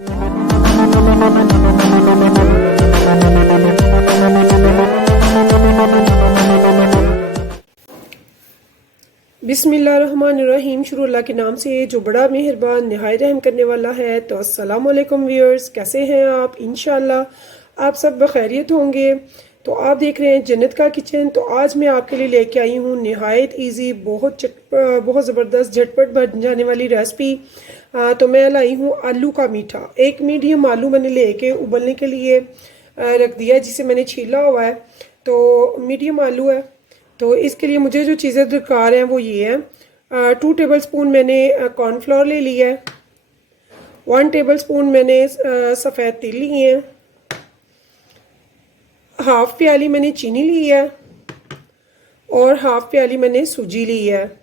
बिस्मिल्लाहिर्रहमानिर्रहीम। शुरू अल्लाह के नाम से जो बड़ा मेहरबान निहायत रहम करने वाला है। तो अस्सलाम वालेकुम व्यूअर्स, कैसे हैं आप? इंशाअल्लाह आप सब बखैरियत होंगे। तो आप देख रहे हैं जन्नत का किचन। तो आज मैं आपके लिए लेके आई हूँ निहायत इजी, बहुत ज़बरदस्त झटपट बन जाने वाली रेसिपी। तो मैं लाई हूँ आलू का मीठा। एक मीडियम आलू मैंने लेके उबलने के लिए रख दिया, जिसे मैंने छीला हुआ है। तो मीडियम आलू है। तो इसके लिए मुझे जो चीज़ें दरकार हैं वो ये है। 2 टेबल स्पून मैंने कॉर्नफ्लोर ले लिया है। 1 टेबल स्पून मैंने सफ़ेद तिल लिए हैं। हाफ प्याली मैंने चीनी ली है और हाफ प्याली मैंने सूजी ली है।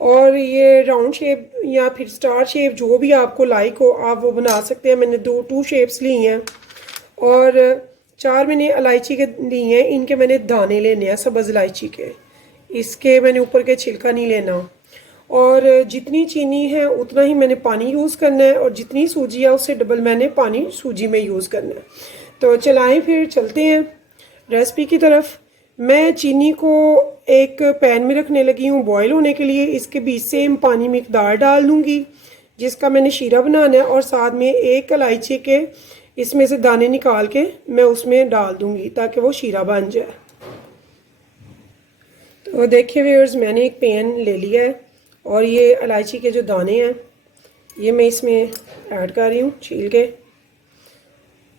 और ये राउंड शेप या फिर स्टार शेप जो भी आपको लाइक हो आप वो बना सकते हैं। मैंने 2 शेप्स ली हैं। और 4 मैंने इलायची के ली हैं। इनके मैंने दाने लेने हैं, सब्ज़ इलायची के। इसके मैंने ऊपर के छिलका नहीं लेना। और जितनी चीनी है उतना ही मैंने पानी यूज़ करना है, और जितनी सूजी है उससे डबल मैंने पानी सूजी में यूज़ करना है। तो चलाएं, फिर चलते हैं रेसिपी की तरफ। मैं चीनी को एक पैन में रखने लगी हूँ बॉयल होने के लिए। इसके बीच सेम पानी मिकदार डाल दूँगी जिसका मैंने शीरा बनाना है, और साथ में 1 इलायची के इसमें से दाने निकाल के मैं उसमें डाल दूँगी ताकि वो शीरा बन जाए। तो देखिए व्यूअर्स, मैंने एक पैन ले लिया है और ये इलायची के जो दाने हैं ये मैं इसमें ऐड कर रही हूँ छील के।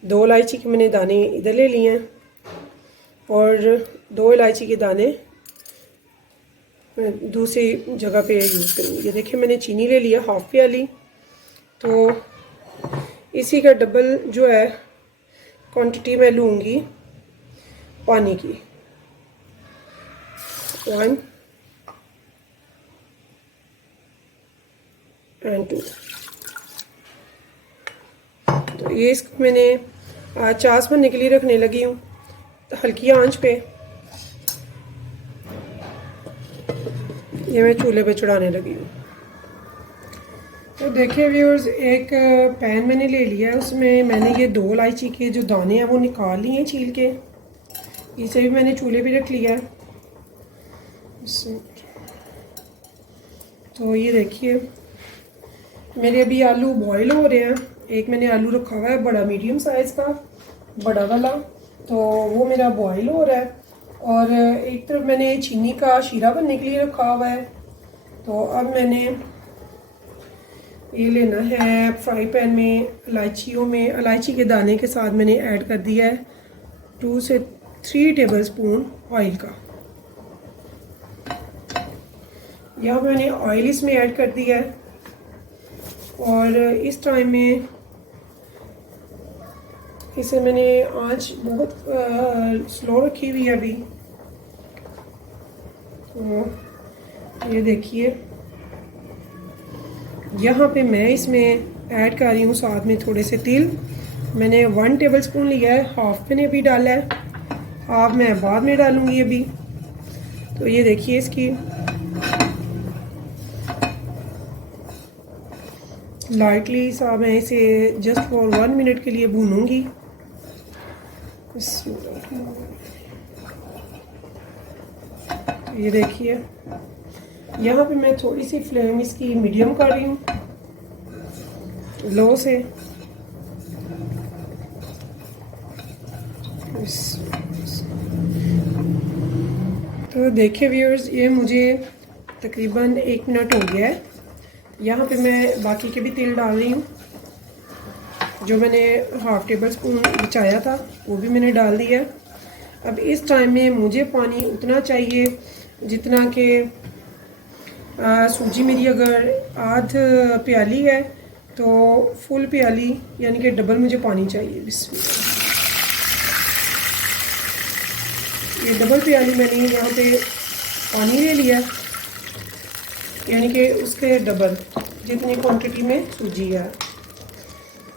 2 इलायची के मैंने दाने इधर ले लिए हैं और 2 इलायची के दाने दूसरी जगह पे यूज़ करूँगी। ये देखिए मैंने चीनी ले लिया हाफ प्याली। तो इसी का डबल जो है क्वांटिटी मैं लूँगी पानी की। 1 and 2। तो ये इसको मैंने चास बनने के लिए रखने लगी हूँ हल्की आंच पे। ये मैं चूल्हे पे चढ़ाने लगी हूँ। तो देखिए व्यूअर्स, एक पैन मैंने ले लिया है। उसमें मैंने ये 2 इलायची के जो दाने हैं वो निकाल लिए हैं छील के। इसे भी मैंने चूल्हे पे रख लिया है। तो ये देखिए मेरे अभी आलू बॉईल हो रहे हैं। एक मैंने आलू रखा हुआ है बड़ा, मीडियम साइज़ का बड़ा वाला। तो वो मेरा बॉईल हो रहा है। और एक तरफ मैंने चीनी का शीरा बनने के लिए रखा हुआ है। तो अब मैंने ये लेना है फ्राई पैन में। इलायची के दाने के साथ मैंने ऐड कर दिया है 2 से 3 टेबल स्पून ऑयल का। यहाँ मैंने ऑयल इसमें ऐड कर दिया है। और इस टाइम में इसे मैंने आंच बहुत स्लो रखी हुई है अभी। तो ये देखिए यहाँ पे मैं इसमें ऐड कर रही हूँ साथ में थोड़े से तिल। मैंने 1 टेबल स्पून लिया है, हाफ मैंने अभी डाला है, हाफ मैं बाद में डालूँगी अभी। तो ये देखिए इसकी लाइटली सा मैं इसे जस्ट फॉर 1 मिनट के लिए भूनूंगी। ये देखिए यहाँ पे मैं थोड़ी सी फ्लेम इसकी मीडियम कर रही हूँ लो से। तो देखिए व्यूअर्स, ये मुझे तकरीबन 1 मिनट हो गया है। यहाँ पे मैं बाकी के भी तेल डाल रही हूँ। जो मैंने हाफ टेबल स्पून बचाया था वो भी मैंने डाल दिया। अब इस टाइम में मुझे पानी उतना चाहिए जितना कि सूजी मेरी अगर आध प्याली है तो फुल प्याली यानी कि डबल मुझे पानी चाहिए। ये डबल प्याली मैंने यहाँ पे पानी ले लिया, यानी कि उसके डबल जितनी क्वांटिटी में सूजी है।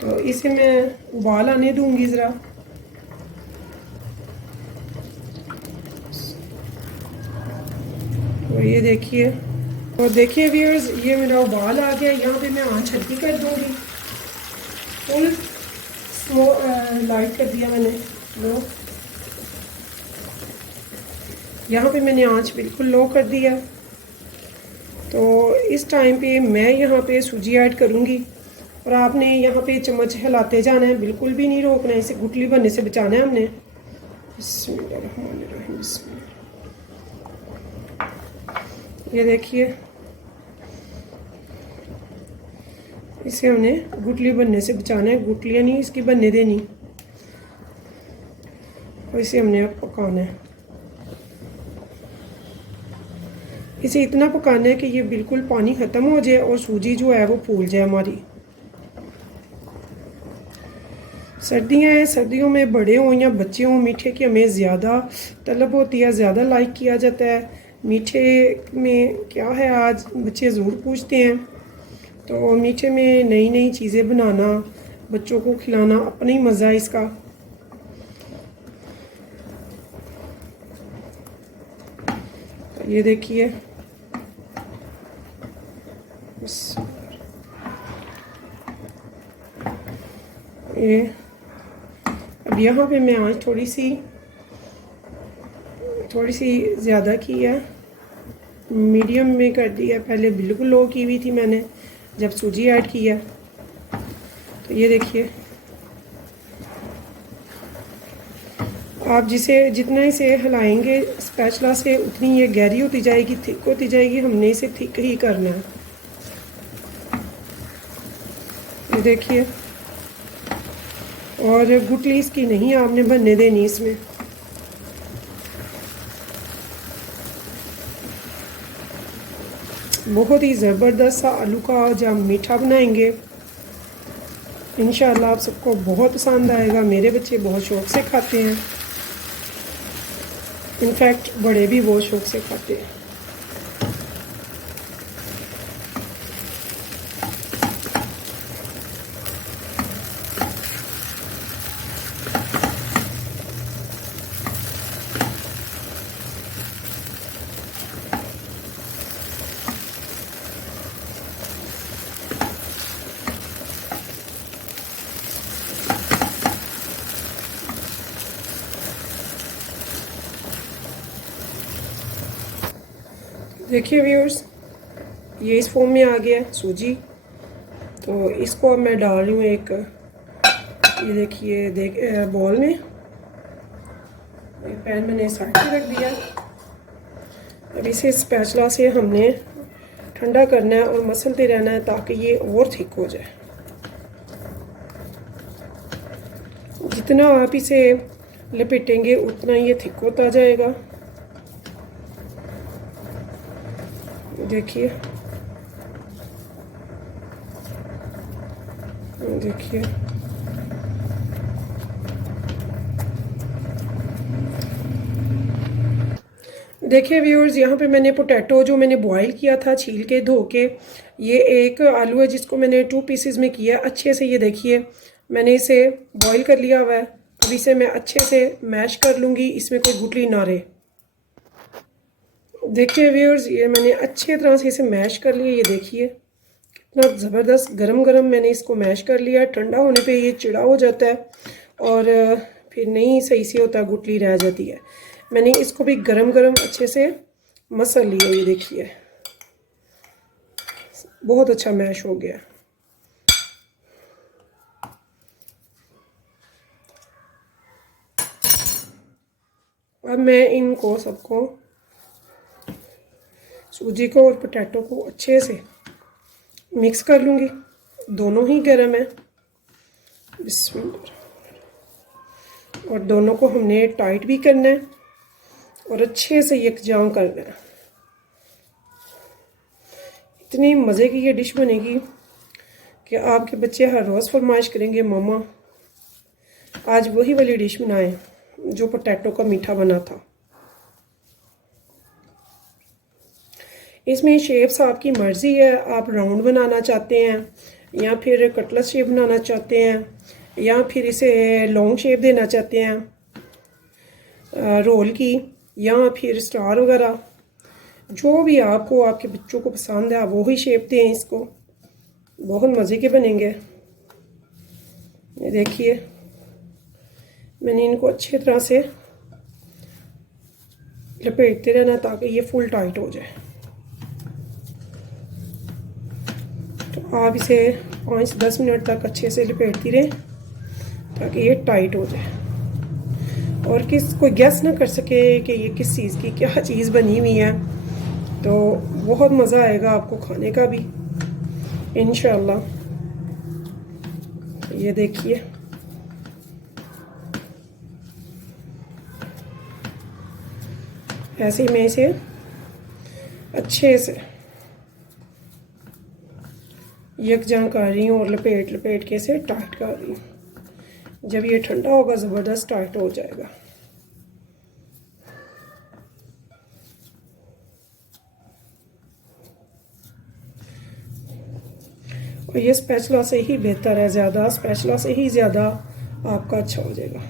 तो इसे मैं उबाल आने दूंगी ज़रा। तो ये देखिए, और देखिए व्यूअर्स, ये मेरा उबाल आ गया। यहाँ पे मैं आंच हल्की कर दूंगी फुल लाइट कर दिया मैंने लो। यहाँ पे मैंने आंच बिल्कुल लो कर दिया। तो इस टाइम पे मैं यहाँ पे सूजी ऐड करूँगी और आपने यहाँ पे चम्मच हिलाते जाना है, बिल्कुल भी नहीं रोकना है, इसे गुठली बनने से बचाना है हमने। बिस्मिल्लाहिर्रहमानिर्रहीम, बिस्मिल्लाह। ये देखिए, इसे हमने गुठली बनने से बचाना है, गुठलियाँ नहीं इसकी बनने देनी। और इसे हमने अब पकाना है, इसे इतना पकाना है कि ये बिल्कुल पानी ख़त्म हो जाए और सूजी जो है वो फूल जाए हमारी। सर्दियाँ हैं, सर्दियों में बड़े हों या बच्चे हों, मीठे की हमें ज़्यादा तलब होती है, ज़्यादा लाइक किया जाता है। मीठे में क्या है, आज बच्चे ज़रूर पूछते हैं। तो मीठे में नई नई चीज़ें बनाना, बच्चों को खिलाना, अपना ही मज़ा है इसका। तो ये देखिए, ये अब यहाँ पे मैं आज थोड़ी सी ज़्यादा की है, मीडियम में कर दी है। पहले बिल्कुल लो की हुई थी मैंने जब सूजी ऐड किया। तो ये देखिए, आप जितना इसे हिलाएंगे स्पैचुला से उतनी ये गहरी होती जाएगी, थिक होती जाएगी। हमने इसे थिक ही करना है। ये देखिए, और गुठली इसकी नहीं आपने बनने देनी इसमें। बहुत ही ज़बरदस्त सा आलू का जब मीठा बनाएंगे, इंशाअल्लाह आप सबको बहुत पसंद आएगा। मेरे बच्चे बहुत शौक़ से खाते हैं, इनफैक्ट बड़े भी बहुत शौक़ से खाते हैं। देखिए व्यूअर्स, ये इस फॉर्म में आ गया सूजी। तो इसको अब मैं डाल रही हूँ एक, ये देखिए बॉल में। पैन मैंने साइड पे रख दिया। अब इसे स्पैचुला से हमने ठंडा करना है और मसलते रहना है ताकि ये और थिक हो जाए। जितना आप इसे लपेटेंगे उतना ये थिक होता जाएगा। देखिए देखिए, देखिए व्यूअर्स, यहाँ पे मैंने पोटैटो जो मैंने बॉईल किया था छील के धो के, ये एक आलू है जिसको मैंने 2 पीसेस में किया अच्छे से। ये देखिए, मैंने इसे बॉईल कर लिया हुआ है। अब इसे मैं अच्छे से मैश कर लूँगी, इसमें कोई गुठली ना रहे। देखिए व्यूअर्स, ये मैंने अच्छे तरह से इसे मैश कर लिया। ये देखिए कितना ज़बरदस्त गरम गरम मैंने इसको मैश कर लिया। ठंडा होने पे ये चिड़ा हो जाता है और फिर नहीं सही से होता, गुठली रह जाती है। मैंने इसको भी गरम गरम अच्छे से मसल लिया। ये देखिए बहुत अच्छा मैश हो गया। अब मैं इनको सबको, सूजी को और पोटैटो को अच्छे से मिक्स कर लूँगी। दोनों ही गरम है, बिस्मिल्लाह। और दोनों को हमने टाइट भी करना है और अच्छे से यकजाम करना है। इतनी मज़े की ये डिश बनेगी कि आपके बच्चे हर रोज़ फरमाइश करेंगे, मामा आज वही वाली डिश बनाएं जो पोटैटो का मीठा बना था। इसमें शेप्स आपकी मर्ज़ी है, आप राउंड बनाना चाहते हैं या फिर कटलेट शेप बनाना चाहते हैं या फिर इसे लॉन्ग शेप देना चाहते हैं रोल की, या फिर स्टार वगैरह, जो भी आपको आपके बच्चों को पसंद है आप वही शेप दें इसको। बहुत मज़े के बनेंगे। ये देखिए मैंने इनको अच्छी तरह से लपेटते रहना ताकि ये फुल टाइट हो जाए। तो आप इसे 5-10 मिनट तक अच्छे से लपेटती रहें ताकि ये टाइट हो जाए और कोई गैस ना कर सके कि ये किस चीज़ की क्या चीज़ बनी हुई है। तो बहुत मज़ा आएगा आपको खाने का भी इंशाल्लाह। ये देखिए ऐसे ही मैं इसे अच्छे से यकजां कर रही हूँ और लपेट लपेट के इसे टाइट कर रही हूँ। जब ये ठंडा होगा ज़बरदस्त टाइट हो जाएगा। और ये स्पैचुला से ही बेहतर है, ज़्यादा स्पैचुला से ही ज़्यादा आपका अच्छा हो जाएगा।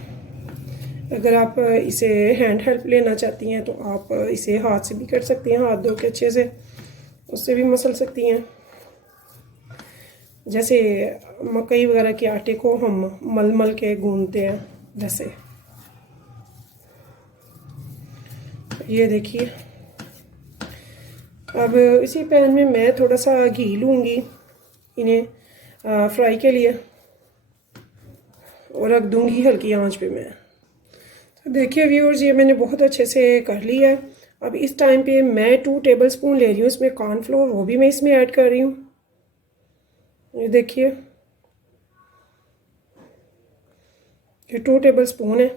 अगर आप इसे हैंड हेल्प लेना चाहती हैं तो आप इसे हाथ से भी कर सकती हैं, हाथ धो के अच्छे से उससे भी मसल सकती हैं। जैसे मकई वगैरह के आटे को हम मल मल के गूंदते हैं वैसे। ये देखिए अब इसी पैन में मैं थोड़ा सा घी लूँगी इन्हें फ्राई के लिए और रख दूँगी हल्की आंच पे मैं। तो देखिए व्यूअर्स ये मैंने बहुत अच्छे से कर लिया है। अब इस टाइम पे मैं 2 टेबलस्पून ले रही हूँ इसमें कॉर्नफ्लोर, वो भी मैं इसमें ऐड कर रही हूँ। ये देखिए ये 2 टेबलस्पून है।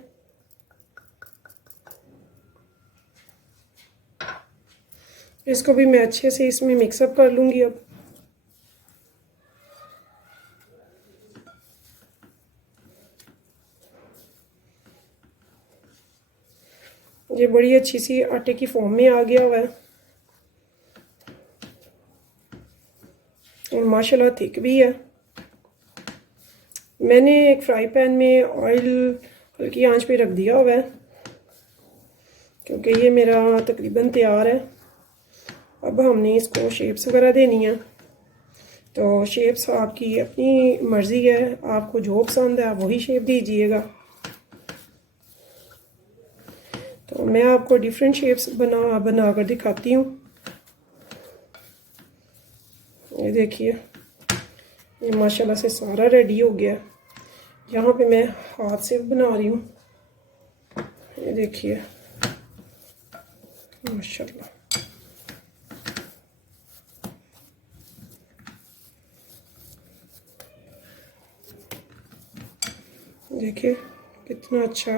इसको भी मैं अच्छे से इसमें मिक्सअप कर लूँगी। अब ये बड़ी अच्छी सी आटे की फॉर्म में आ गया हुआ है और माशाल्लाह थिक भी है। मैंने एक फ्राई पैन में ऑयल हल्की आंच पे रख दिया हुआ है क्योंकि ये मेरा तकरीबन तैयार है। अब हमने इसको शेप्स वगैरह देनी है। तो शेप्स आपकी अपनी मर्ज़ी है, आपको जो पसंद है आप वही शेप दीजिएगा। तो मैं आपको डिफरेंट शेप्स बना कर दिखाती हूँ। ये देखिए ये माशाल्लाह से सारा रेडी हो गया। यहाँ पे मैं हाथ से बना रही हूँ। ये देखिए माशाल्लाह देखिए कितना अच्छा,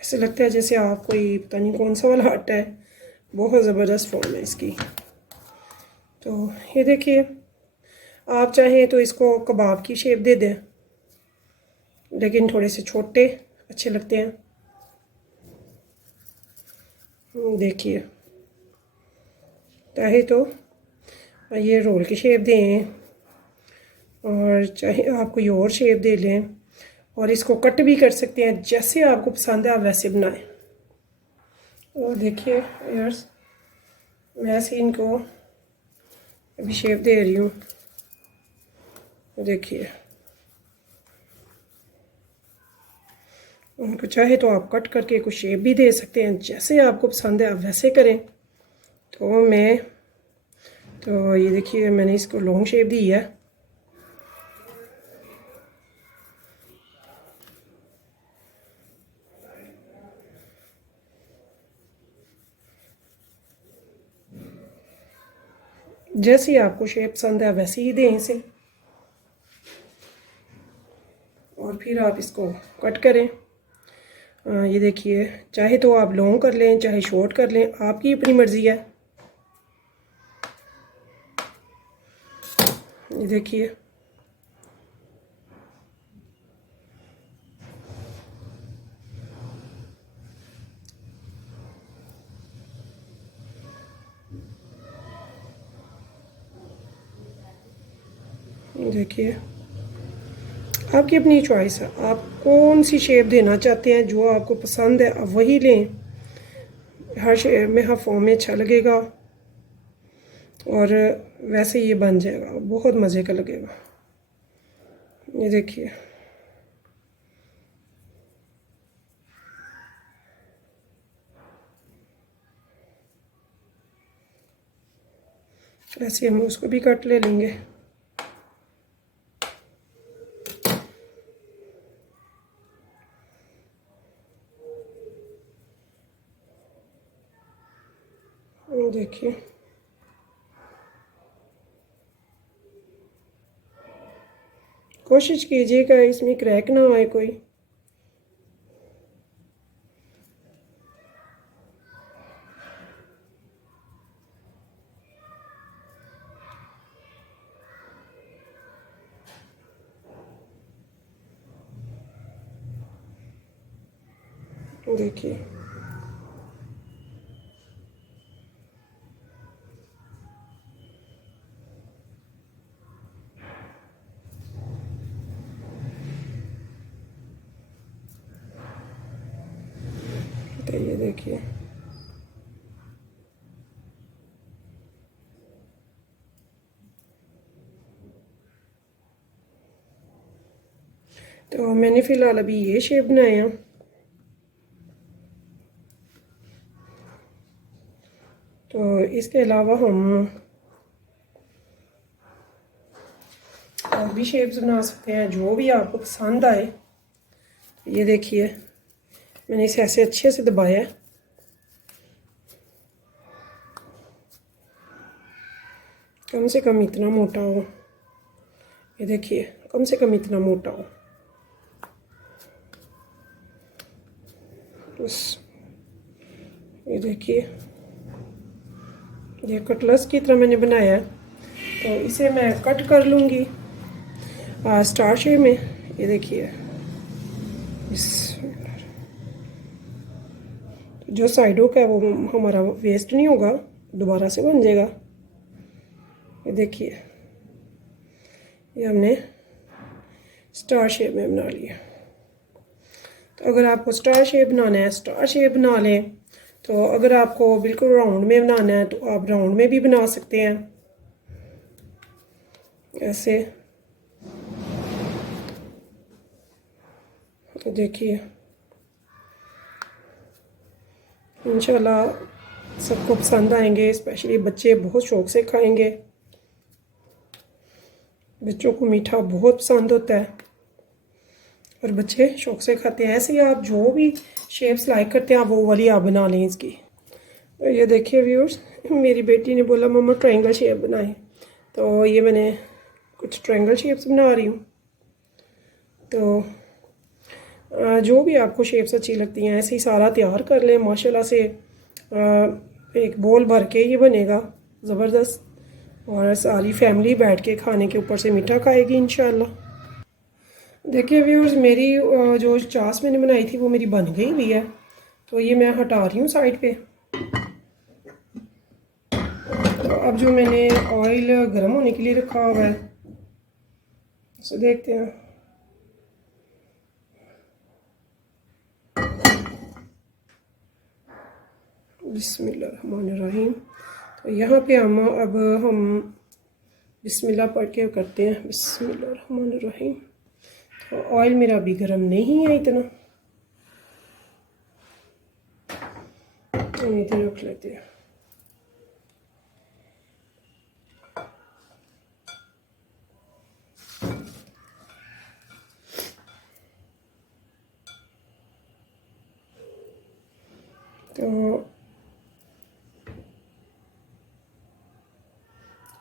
ऐसे लगता है जैसे आप कोई पता नहीं कौन सा वाला आटा है। बहुत ज़बरदस्त फॉर्म है इसकी। तो ये देखिए आप चाहें तो इसको कबाब की शेप दे दें, लेकिन थोड़े से छोटे अच्छे लगते हैं। देखिए चाहे तो ये रोल की शेप दें और चाहे आप कोई और शेप दे लें और इसको कट भी कर सकते हैं, जैसे आपको पसंद है आप वैसे बनाएं। और देखिए यार्स मैं ऐसे इनको अभी शेप दे रही हूँ। देखिए उनको चाहे तो आप कट करके कुछ शेप भी दे सकते हैं, जैसे आपको पसंद है आप वैसे करें। तो ये देखिए मैंने इसको लॉन्ग शेप दी है। जैसी आपको शेप पसंद है वैसे ही दें इसे और फिर आप इसको कट करें। ये देखिए चाहे तो आप लॉन्ग कर लें चाहे शॉर्ट कर लें, आपकी अपनी मर्ज़ी है। ये देखिए देखिए आपकी अपनी चॉइस है, आप कौन सी शेप देना चाहते हैं, जो आपको पसंद है आप वही लें। हर शेप में हर फॉर्म में अच्छा लगेगा और वैसे ये बन जाएगा, बहुत मज़े का लगेगा। ये देखिए, ऐसे हम उसको भी कट ले लेंगे। देखिए, कोशिश कीजिएगा इसमें क्रैक ना आए कोई। देखिए, तो ये देखिए, तो मैंने फ़िलहाल अभी ये शेप बनाए हैं। तो इसके अलावा हम और भी शेप्स बना सकते हैं, जो भी आपको पसंद आए। ये देखिए, मैंने इसे ऐसे अच्छे से दबाया है। कम से कम इतना मोटा हो, ये देखिए, कम से कम इतना मोटा हो बस। ये देखिए, ये कटलेट्स की तरह मैंने बनाया है। तो इसे मैं कट कर लूँगी स्टार शेप में। ये देखिए, जो साइडों का है वो हमारा वेस्ट नहीं होगा, दोबारा से बन जाएगा। ये देखिए, ये हमने स्टार शेप में बना लिया। तो अगर आपको स्टार शेप बनाना है, स्टार शेप बना लें। तो अगर आपको बिल्कुल राउंड में बनाना है तो आप राउंड में भी बना सकते हैं, ऐसे। तो देखिए, इंशाल्लाह सबको पसंद आएंगे, स्पेशली बच्चे बहुत शौक़ से खाएंगे। बच्चों को मीठा बहुत पसंद होता है और बच्चे शौक़ से खाते हैं। ऐसे ही आप जो भी शेप्स लाइक करते हैं आप वो वाली आप बना लें इसकी। तो ये देखिए व्यूअर्स, मेरी बेटी ने बोला मम्मा ट्रायंगल शेप बनाए, तो ये मैंने कुछ ट्रायंगल शेप्स बना रही हूँ। तो जो भी आपको शेप्स अच्छी लगती हैं ऐसे ही सारा तैयार कर लें। माशाल्लाह से एक बोल भर के ये बनेगा ज़बरदस्त, और सारी फैमिली बैठ के खाने के ऊपर से मीठा खाएगी इंशाल्लाह। देखिए व्यूअर्स, मेरी जो चास मैंने बनाई थी वो मेरी बन गई हुई है। तो ये मैं हटा रही हूँ साइड पे। तो अब जो मैंने ऑयल गर्म होने के लिए रखा हुआ है उसे देखते हैं। बिस्मिल्लाहिर्रहमानिर्रहीम। तो यहाँ पे हम बिस्मिल्लाह पढ़ के करते हैं, बिस्मिल्लाहिर्रहमानिर्रहीम। तो ऑयल मेरा अभी गर्म नहीं है इतना, तो इधर रख लेते हैं। तो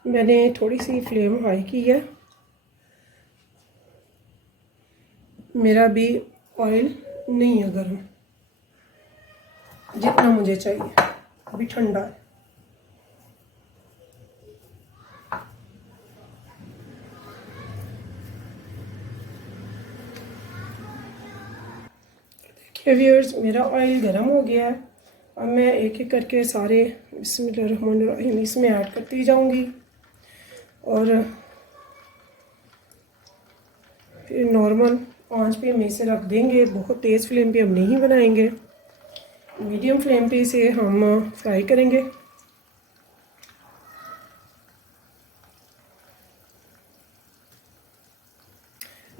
मैंने थोड़ी सी फ्लेम हाई की है। मेरा भी ऑयल नहीं है गर्म, जितना मुझे चाहिए, अभी ठंडा है। देखिए व्यूअर्स, मेरा ऑयल गर्म हो गया है। अब मैं एक एक करके सारे बिस्मिल्लाहिर्रहमानिर्रहीम इसमें ऐड करती जाऊंगी और फिर नॉर्मल आंच पे हम इसे रख देंगे। बहुत तेज़ फ्लेम पे हम नहीं बनाएंगे, मीडियम फ्लेम पे इसे हम फ्राई करेंगे।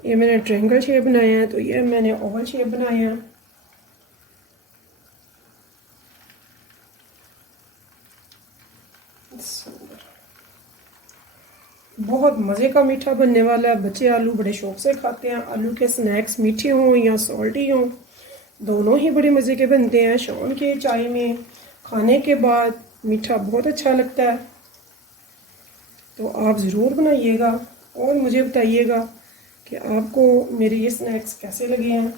ये मैंने ट्रायंगल शेप बनाया है, तो ये मैंने ओवल शेप बनाया है। बहुत मज़े का मीठा बनने वाला है। बच्चे आलू बड़े शौक से खाते हैं। आलू के स्नैक्स मीठे हों या सॉल्टी हों, दोनों ही बड़े मज़े के बनते हैं। शाम के चाय में खाने के बाद मीठा बहुत अच्छा लगता है। तो आप ज़रूर बनाइएगा और मुझे बताइएगा कि आपको मेरे ये स्नैक्स कैसे लगे हैं।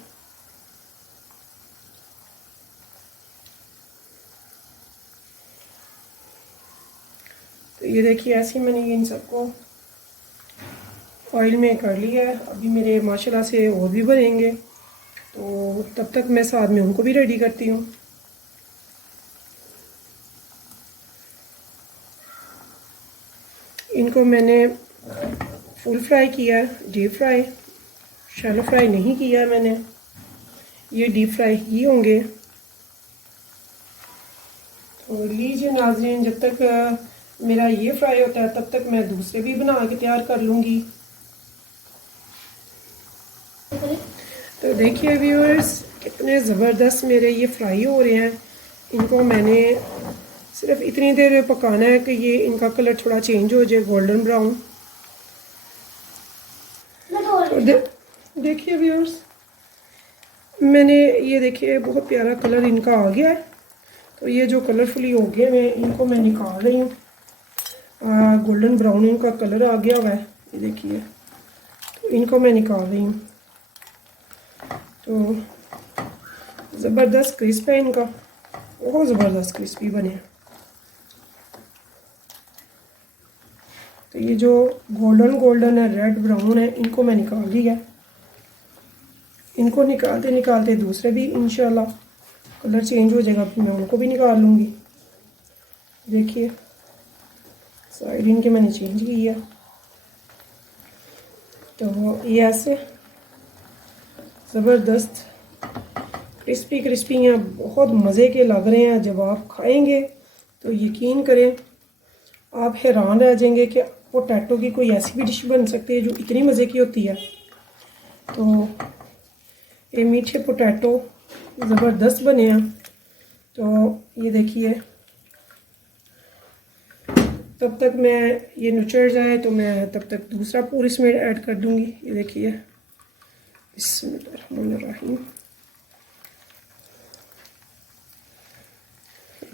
तो ये देखिए, ऐसे ही मैंने इन सबको ऑयल में कर लिया है। अभी मेरे माशाल्लाह से और भी बनेंगे, तो तब तक मैं साथ में उनको भी रेडी करती हूँ। इनको मैंने फुल फ्राई किया है, डीप फ्राई, शैलो फ्राई नहीं किया मैंने। ये डीप फ्राई ही होंगे। तो लीजिए नाज़रीन, जब तक मेरा ये फ्राई होता है तब तक मैं दूसरे भी बना के तैयार कर लूँगी। तो देखिए व्यूअर्स, कितने ज़बरदस्त मेरे ये फ्राई हो रहे हैं। इनको मैंने सिर्फ इतनी देर पकाना है कि ये इनका कलर थोड़ा चेंज हो जाए, गोल्डन ब्राउन। तो देखिए व्यूअर्स, मैंने ये देखिए बहुत प्यारा कलर इनका आ गया है। तो ये जो कलरफुली हो गए हैं, इनको मैं निकाल रही हूँ। गोल्डन ब्राउन इनका कलर आ गया हुआ है, ये देखिए। तो इनको मैं निकाल रही हूँ। तो ज़बरदस्त क्रिस्प है इनका, बहुत ज़बरदस्त क्रिस्पी बने। तो ये जो गोल्डन गोल्डन है, रेड ब्राउन है, इनको मैं निकाल दिया। इनको निकालते निकालते दूसरे भी इंशाल्लाह कलर चेंज हो जाएगा, फिर मैं उनको भी निकाल लूँगी। देखिए साइड इनके मैंने चेंज किया। तो ये ऐसे ज़बरदस्त क्रिस्पी क्रिस्पी हैं, बहुत मज़े के लग रहे हैं। जब आप खाएंगे तो यकीन करें आप हैरान रह जाएंगे कि पोटैटो की कोई ऐसी भी डिश बन सकती है जो इतनी मज़े की होती है। तो ये मीठे पोटैटो ज़बरदस्त बने हैं। तो ये देखिए, तब तक मैं ये नुचड़ जाए तो मैं तब तक दूसरा पूर इसमें ऐड कर दूंगी। ये देखिए, बिस्मिल्लाहिर्रहमानिर्रहीम।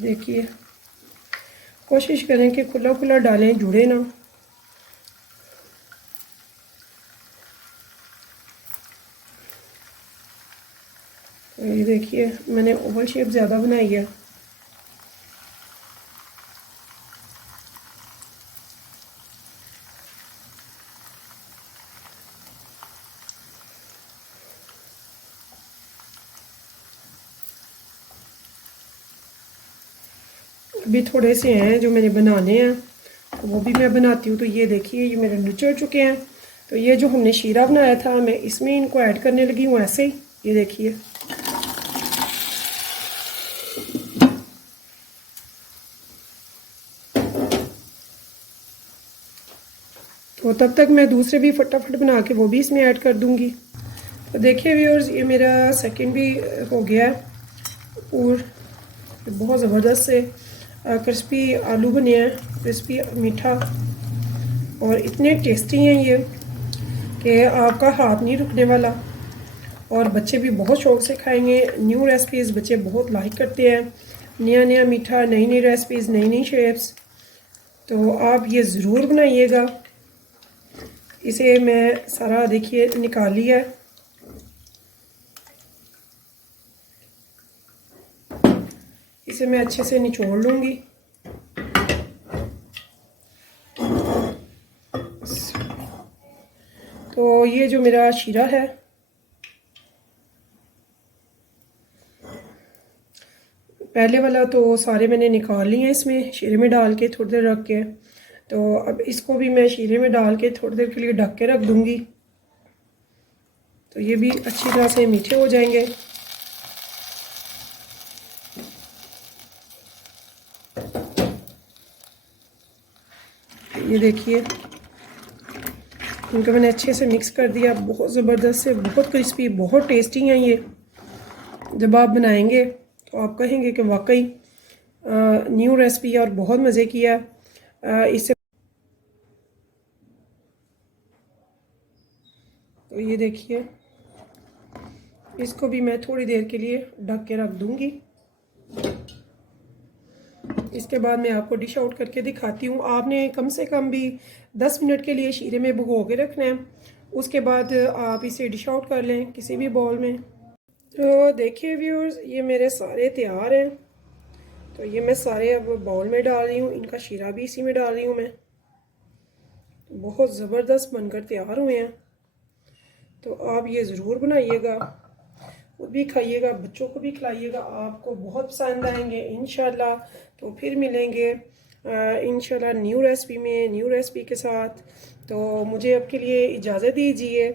देखिए, कोशिश करें कि खुला खुला डालें, जुड़े ना। तो ये देखिए, मैंने ओवल शेप ज़्यादा बनाई है। अभी थोड़े से हैं जो मैंने बनाने हैं, तो वो भी मैं बनाती हूँ। तो ये देखिए, ये मेरे निचड़ चुके हैं। तो ये जो हमने शीरा बनाया था, मैं इसमें इनको ऐड करने लगी हूँ ऐसे ही। ये देखिए, तो तब तक मैं दूसरे भी फटाफट बना के वो भी इसमें ऐड कर दूँगी। तो देखिए व्यूअर्स, ये मेरा सेकंड भी हो गया है और बहुत ज़बरदस्त से क्रिस्पी आलू बने हैं, क्रिस्पी मीठा, और इतने टेस्टी हैं ये कि आपका हाथ नहीं रुकने वाला। और बच्चे भी बहुत शौक़ से खाएंगे। न्यू रेसिपीज़ बच्चे बहुत लाइक करते हैं, नया नया मीठा, नई नई रेसिपीज़, नई नई शेप्स। तो आप ये ज़रूर बनाइएगा। इसे मैं सारा देखिए निकाल लिया है। इसे मैं अच्छे से निचोड़ लूँगी। तो ये जो मेरा शीरा है, पहले वाला तो सारे मैंने निकाल लिए हैं, इसमें शीरे में डाल के थोड़ी देर रख के। तो अब इसको भी मैं शीरे में डाल के थोड़ी देर के लिए ढक के रख दूँगी। तो ये भी अच्छी तरह से मीठे हो जाएंगे। ये देखिए, इनको मैंने अच्छे से मिक्स कर दिया। बहुत ज़बरदस्त से, बहुत क्रिस्पी, बहुत टेस्टी हैं ये। जब आप बनाएंगे तो आप कहेंगे कि वाकई न्यू रेसिपी और बहुत मज़े की है। इससे तो ये देखिए, इसको भी मैं थोड़ी देर के लिए ढक के रख दूंगी। इसके बाद मैं आपको डिश आउट करके दिखाती हूँ। आपने कम से कम भी 10 मिनट के लिए शीरे में भिगो के रखना है। उसके बाद आप इसे डिश आउट कर लें किसी भी बाउल में। तो देखिए व्यूअर्स, ये मेरे सारे तैयार हैं। तो ये मैं सारे अब बाउल में डाल रही हूँ। इनका शीरा भी इसी में डाल रही हूँ मैं। बहुत ज़बरदस्त बनकर तैयार हुए हैं। तो आप ये ज़रूर बनाइएगा, खुद भी खाइएगा, बच्चों को भी खिलाइएगा, आपको बहुत पसंद आएंगे इंशाल्लाह। तो फिर मिलेंगे इंशाल्लाह न्यू रेसिपी में, न्यू रेसिपी के साथ। तो मुझे आपके लिए इजाज़त दीजिए।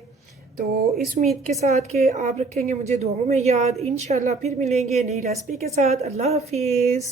तो इस उम्मीद के साथ कि आप रखेंगे मुझे दुआओं में याद। इंशाल्लाह फिर मिलेंगे नई रेसिपी के साथ। अल्लाह हाफिज़।